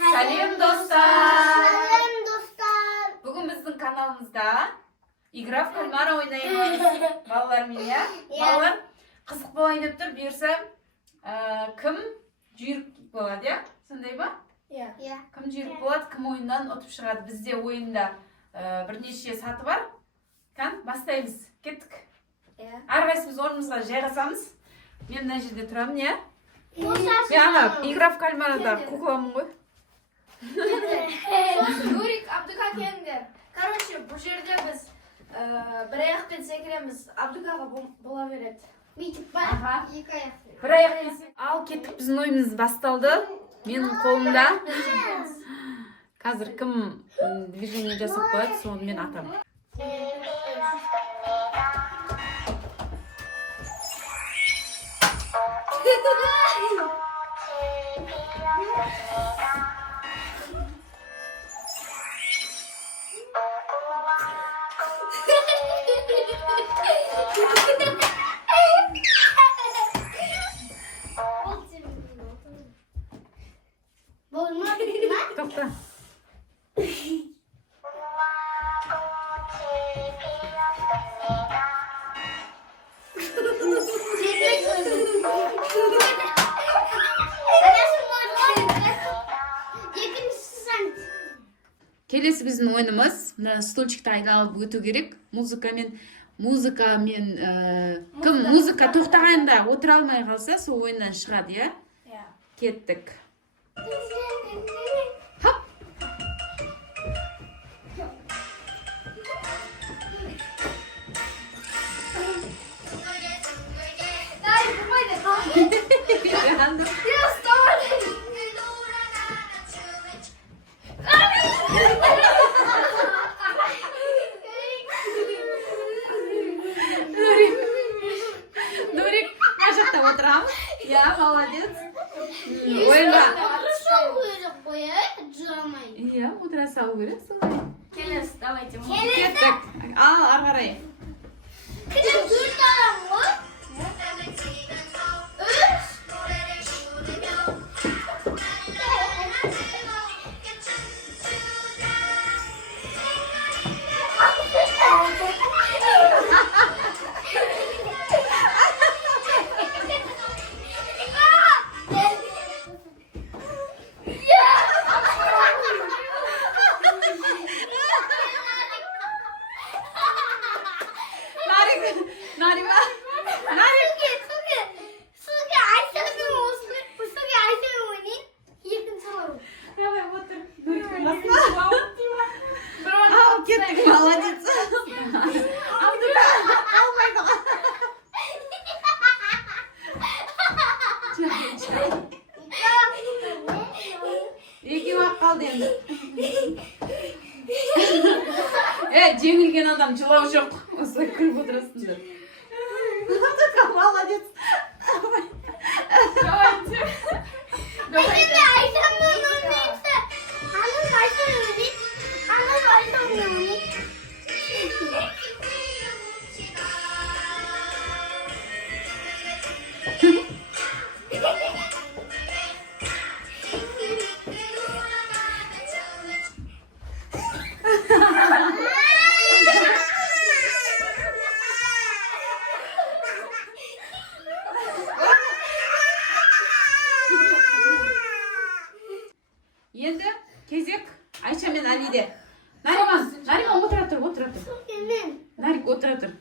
Сәлем достар! Бүгін біздің каналымызда игра в кальмара ойнаймыз. Балалармен, иә? Балалар қызық бола ойнап тұр. Бұйырса, кім жүйрік болады, иә? Сондай ба? Иә. Кім жүйрік болады, кім ойыннан ұтып шығады. Бізде ойында бірнеше саты бар. Бастаймыз. Кеттік. Әрқайсымыз орнымызға жайғасамыз. Мен мына жерде тұрамын, иә? Мен игра в кальмарада кукламын ғой. Нурик, Абдука келіңдер. Короче, бұл жерде біз бір аяқпен секіреміз. Абдукаға бола береді. Бүйтіп ба? Екі аяқпен. Бір аяқпен. Ал кеттік, біздің ойымыз басталды. Менің қолымда. Қазір кім движение жасап қояды, соны мен атамын. Тоқта. Келесі біздің ойынымыз, стульчикті айналып өту керек. Музыкамен кім музыка тоқтағанда отыра алмай қалса, сол ойыннан шығады, иә? Кеттік. Хоп! Нурик, мына жақта отырамыз. Я, молодец. Ойынға. Иә, отыра салу керек солай. Келесі, давайте. Кеттік. Ал, ары қарай. Кеттік, молодец. Екі қалды енді. Жеңілген адам жылау жоқ. Осылай күліп отырасыңдар. Молодец. Енді кезек Айша мен Алиде. Нариман отыра тұр. Нарик отыра тұр.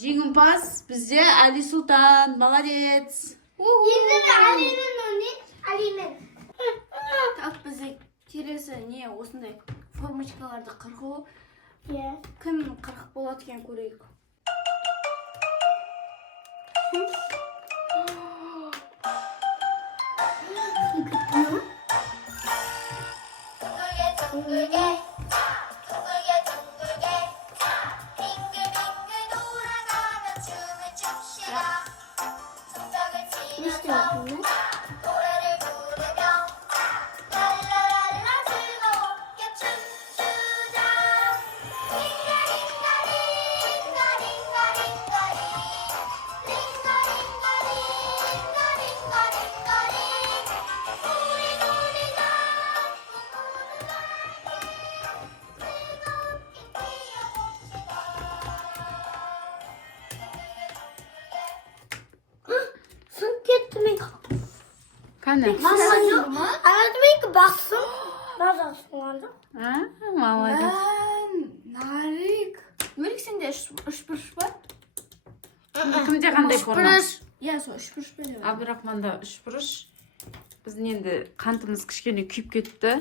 Жеңімпаз бізде Али Султан, молодец. Енді Алимен ойнайық. Алимен. келесі не осындай формочкаларды қырқу. Кім қырық болады екен көрейік. Қане? Anatomique baksın. Nereden sulandı? Молодец. Нарик. Нарик сенде үш бұрыш бар? Кімде қандай форма? Иә, сол үш бұрыш бар. Абдурахманда 3 бұрыш. Біздің енді қантымыз кішкене күйіп кетті.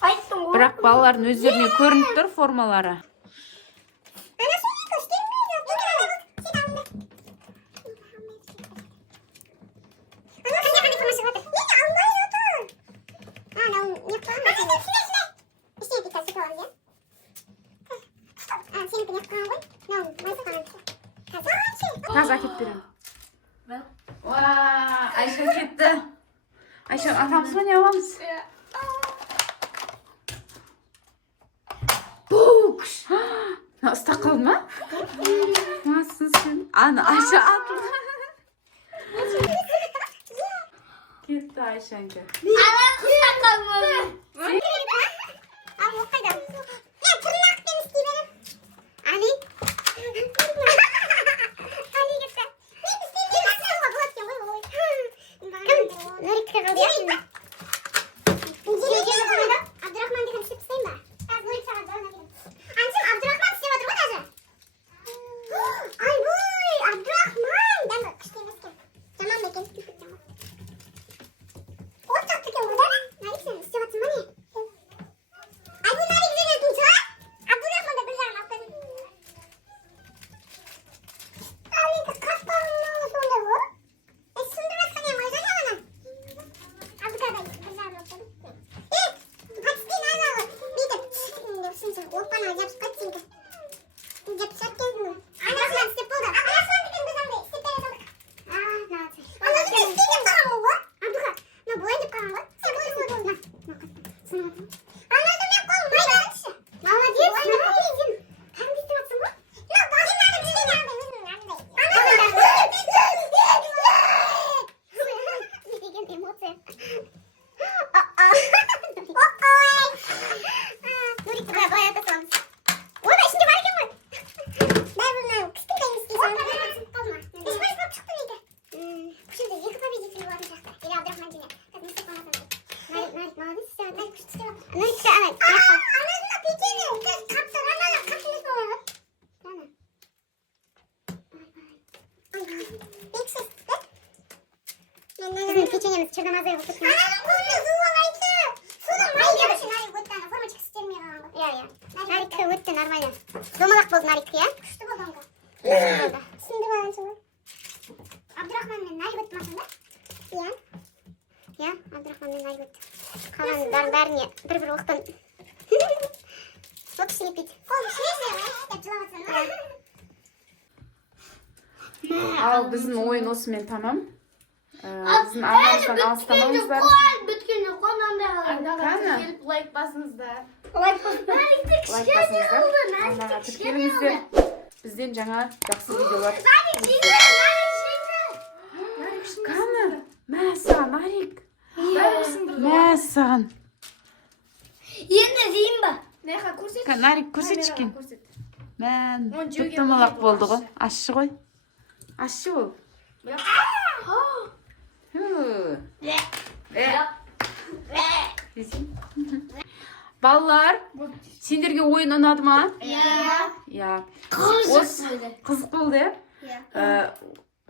Айттым ғой. Бірақ балалардың өздеріне көрініп тұр формалары. Таза әкеп беремін. Айша кетті. Айша, атамыз ба не аламыз? Букш! Ұстақ қалды ма? Масың сен. Айша атылды. Кетті Айшанке. Ұстақ қалды. Печенье черномазый выпускник. Формочка істермей қалған ғой. Нарик өтті нормально. Домалақ болды Нарик, иә? Күшті болды онға. Түсінді балансы ғой. Абдурахман мен Нарик өтті машында? Иә. Иә, Абдурахман мен Нарик өтті. Қалғандардың бәріне бір оқтан от шелепейді. Қолым шелесің деп жылаватсың. Ал біздің ойын осымен тамам. Біздің арнамыздан алыстамаңыздар. Біткені қонамда Қане? келіп лайк басыңыздар. Лайк басыңыздар. Арнаға тіркеліңіздер. Бізден жаңа жақсы видеолар. Қане? Мә саған, Нарик. Мә саған. Енді дейін ба? Нарик көрсетшкен. Мән, тұттымалақ болды ғой. Ашшы ғой. Ашшы ол. Балалар, сендерге ойын ұнады ма? Иә. Қызық болды, иә?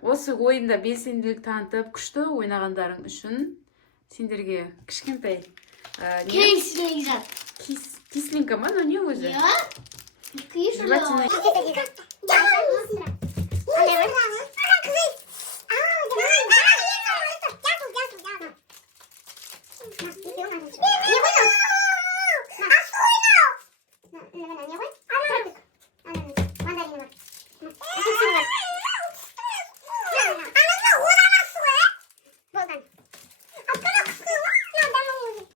Осы ойында белсенділік танытып, күшті ойнағандарың үшін сендерге кішкентай Кейсine güzel. Кисленько ма, но не өзі. Ya. Kıyış Желательно. Не понял?